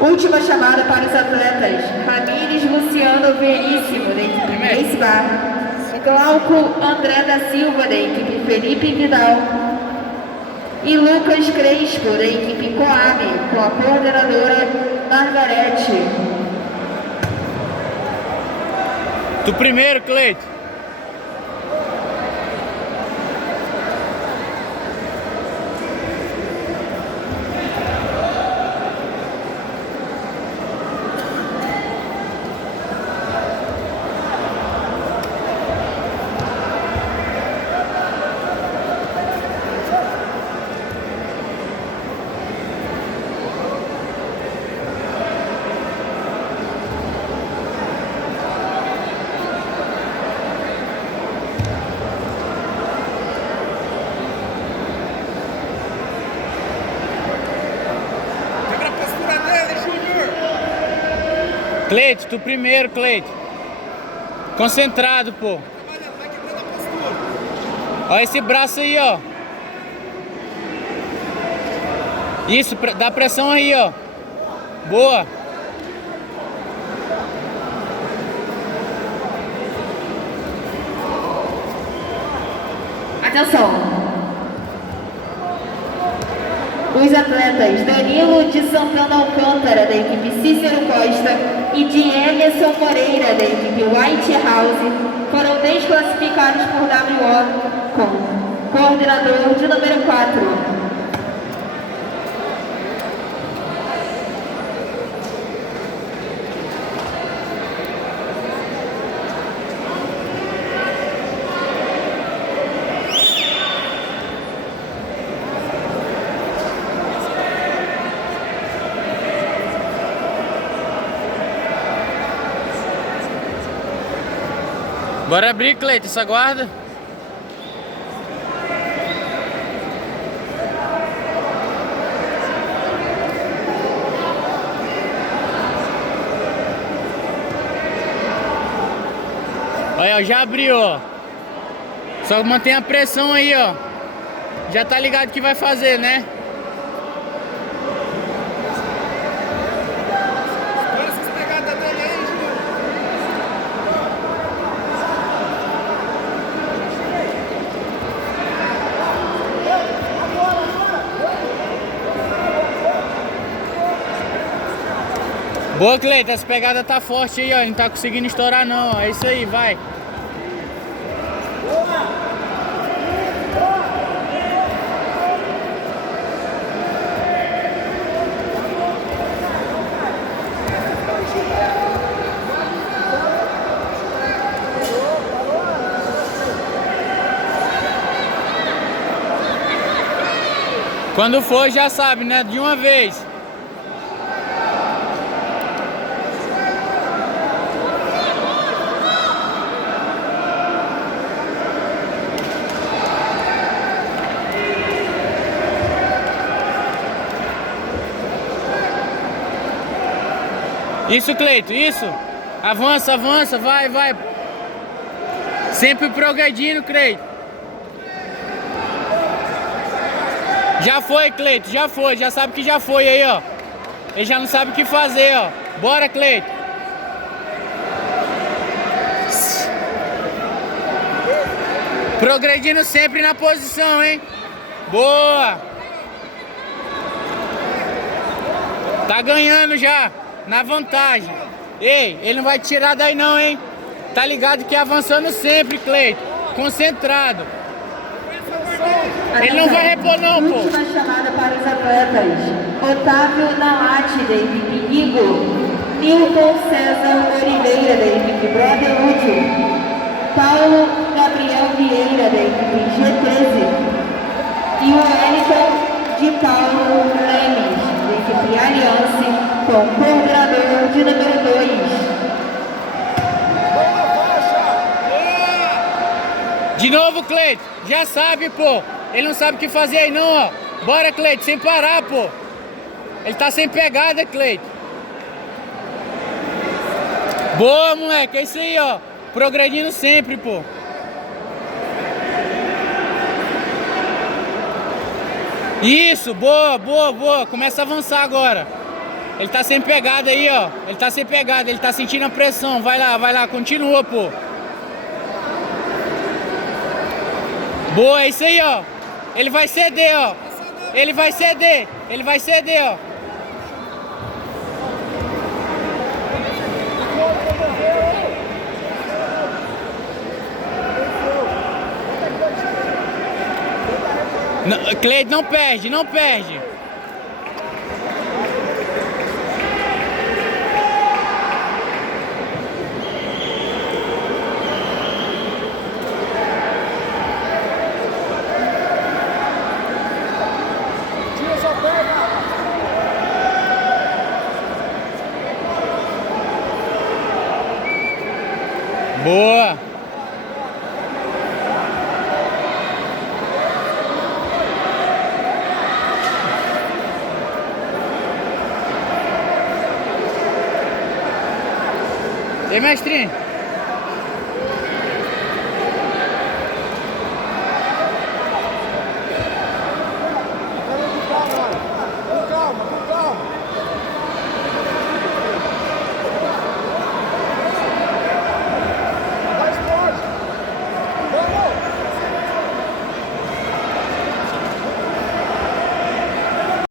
Última chamada para os atletas. Ramires Luciano Veríssimo, da equipe Grace Bar. Glauco André da Silva, da equipe Felipe Vidal. E Lucas Crespo, da equipe Coab, com a coordenadora Margarete. Tu primeiro, Cleito. Cleito, tu primeiro, Cleito. Concentrado, pô. Vai quebrando a postura. Olha esse braço aí, ó. Isso, dá pressão aí, ó. Boa. Atenção. Os atletas Danilo de Santana Alcântara, da equipe Cícero Costa, e de Emerson Moreira, da equipe White House, foram desclassificados por WO com coordenador de número 4. Bora abrir, Cleito, essa guarda. Olha, ó, já abriu, ó. Só mantém a pressão aí, ó. Já tá ligado o que vai fazer, né? Olha essas pegadas dele aí, Júlio. Boa, Cleito, essa pegada tá forte aí, ó. Não tá conseguindo estourar não, ó. É isso aí, vai. Quando for, já sabe, né? De uma vez. Isso, Cleito, isso. Avança, avança, vai, vai. Sempre progredindo, Cleito. Já foi, Cleito, já foi. Já sabe que já foi aí, ó. Ele já não sabe o que fazer, ó. Bora, Cleito. Progredindo sempre na posição, hein? Boa. Tá ganhando já. Na vantagem. Ei, ele não vai tirar daí não, hein? Tá ligado que é avançando sempre, Cleito. Concentrado. Ele não vai repor não, pô. Última chamada para os atletas. Otávio Nalate, da equipe Igor. Nilton César Oliveira, da equipe Brotherhood. Paulo Gabriel Vieira, da equipe G13. E o Wellington de Paulo Lemes, da equipe Aliança, com coordenador de número 2. De novo, Cleito. Já sabe, pô. Ele não sabe o que fazer aí não, ó. Bora, Cleito, sem parar, pô. Ele tá sem pegada, Cleito. Boa, moleque. É isso aí, ó. Progredindo sempre, pô. Isso, boa, boa, boa. Começa a avançar agora. Ele tá sem pegada aí, ó. Ele tá sem pegada, ele tá sentindo a pressão. Vai lá, continua, pô. Boa, é isso aí, ó. Ele vai ceder, ó. Ele vai ceder, ó. Cleide, não perde, não perde. Tira sua perna. Boa. E aí, mestrinho?